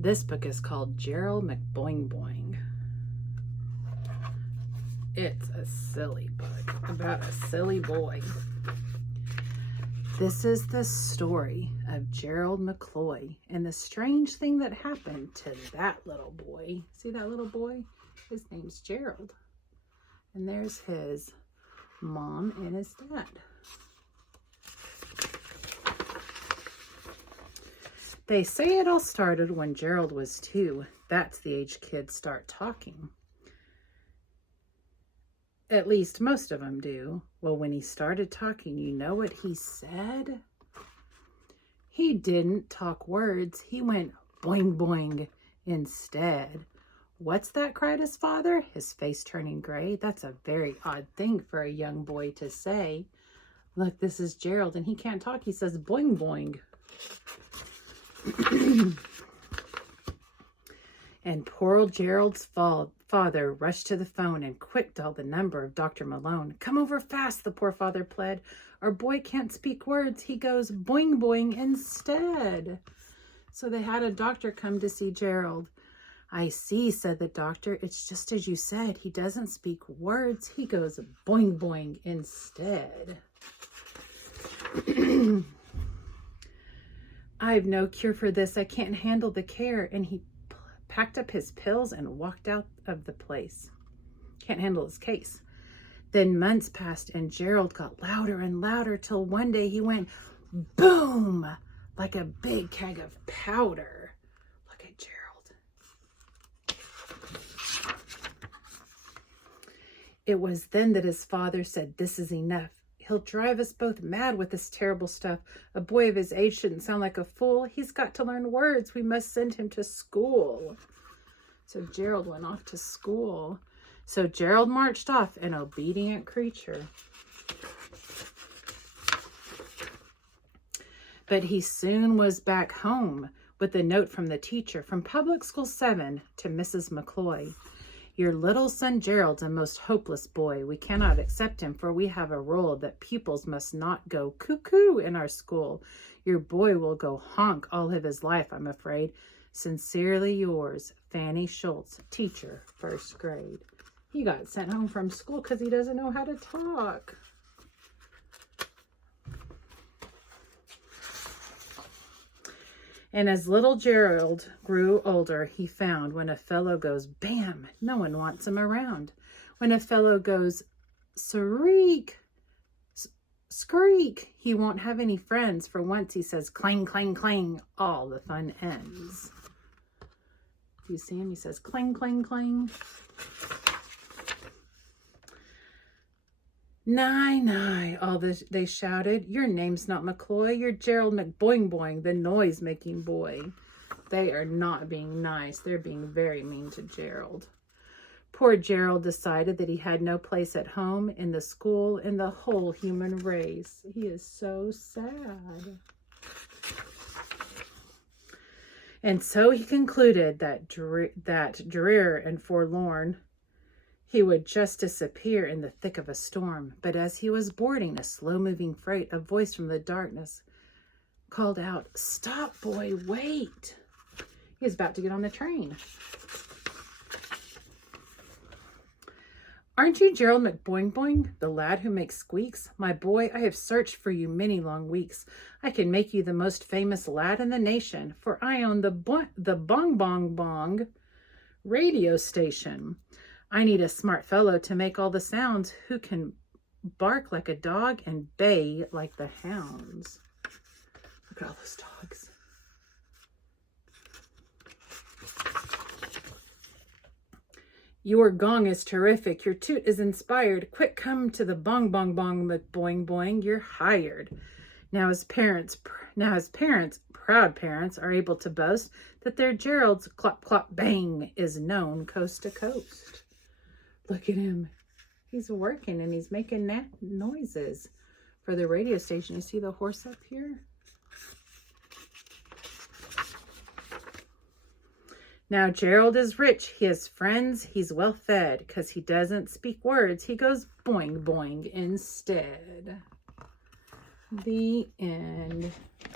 This book is called Gerald McBoing. It's a silly book about a silly boy. This is the story of Gerald McCloy and the strange thing that happened to that little boy. See that little boy? His name's Gerald. And there's his mom and his dad. They say it all started when Gerald was 2. That's the age kids start talking. At least most of them do. Well, when he started talking, you know what he said? He didn't talk words. He went boing boing instead. What's that? Cried his father, his face turning gray. That's a very odd thing for a young boy to say. Look, this is Gerald, and he can't talk. He says boing boing. And poor old Gerald's father rushed to the phone and quick dialed the number of Dr. Malone. Come over fast, the poor father pled. Our boy can't speak words. He goes boing boing instead. So they had a doctor come to see Gerald. I see, said the doctor. It's just as you said. He doesn't speak words. He goes boing boing instead. I have no cure for this. I can't handle the care. And he packed up his pills and walked out of the place. Can't handle his case. Then months passed and Gerald got louder and louder till one day he went boom like a big keg of powder. Look at Gerald. It was then that his father said, this is enough. He'll drive us both mad with this terrible stuff. A boy of his age shouldn't sound like a fool. He's got to learn words. We must send him to school. So Gerald went off to school. So Gerald marched off, an obedient creature. But he soon was back home with a note from the teacher, from Public School 7 to Mrs. McCloy. Your little son Gerald's a most hopeless boy. We cannot accept him, for we have a rule that pupils must not go cuckoo in our school. Your boy will go honk all of his life, I'm afraid. Sincerely yours, Fanny Schultz, teacher, 1st grade. He got sent home from school because he doesn't know how to talk. And as little Gerald grew older, he found when a fellow goes bam, no one wants him around. When a fellow goes shriek, skreek, he won't have any friends. For once he says clang, clang, clang, all the fun ends. Do you see him? He says clang, clang, clang. Nye, nye, all they shouted. Your name's not McCloy. You're Gerald McBoing Boing, the noise-making boy. They are not being nice. They're being very mean to Gerald. Poor Gerald decided that he had no place at home, in the school, in the whole human race. He is so sad. And so he concluded that drear and forlorn, he would just disappear in the thick of a storm. But as he was boarding a slow-moving freight, a voice from the darkness called out, Stop, boy, wait. He was about to get on the train. Aren't you Gerald McBoing Boing, the lad who makes squeaks? My boy, I have searched for you many long weeks. I can make you the most famous lad in the nation, for I own the Bong Bong Bong radio station. I need a smart fellow to make all the sounds, who can bark like a dog and bay like the hounds. Look at all those dogs. Your gong is terrific. Your toot is inspired. Quick, come to the bong bong bong McBoing Boing. You're hired. Now his parents, proud parents, are able to boast that their Gerald's clop clop bang is known coast to coast. Look at him. He's working and he's making noises for the radio station. You see the horse up here? Now Gerald is rich. He has friends. He's well fed. Because he doesn't speak words, he goes boing boing instead. The end.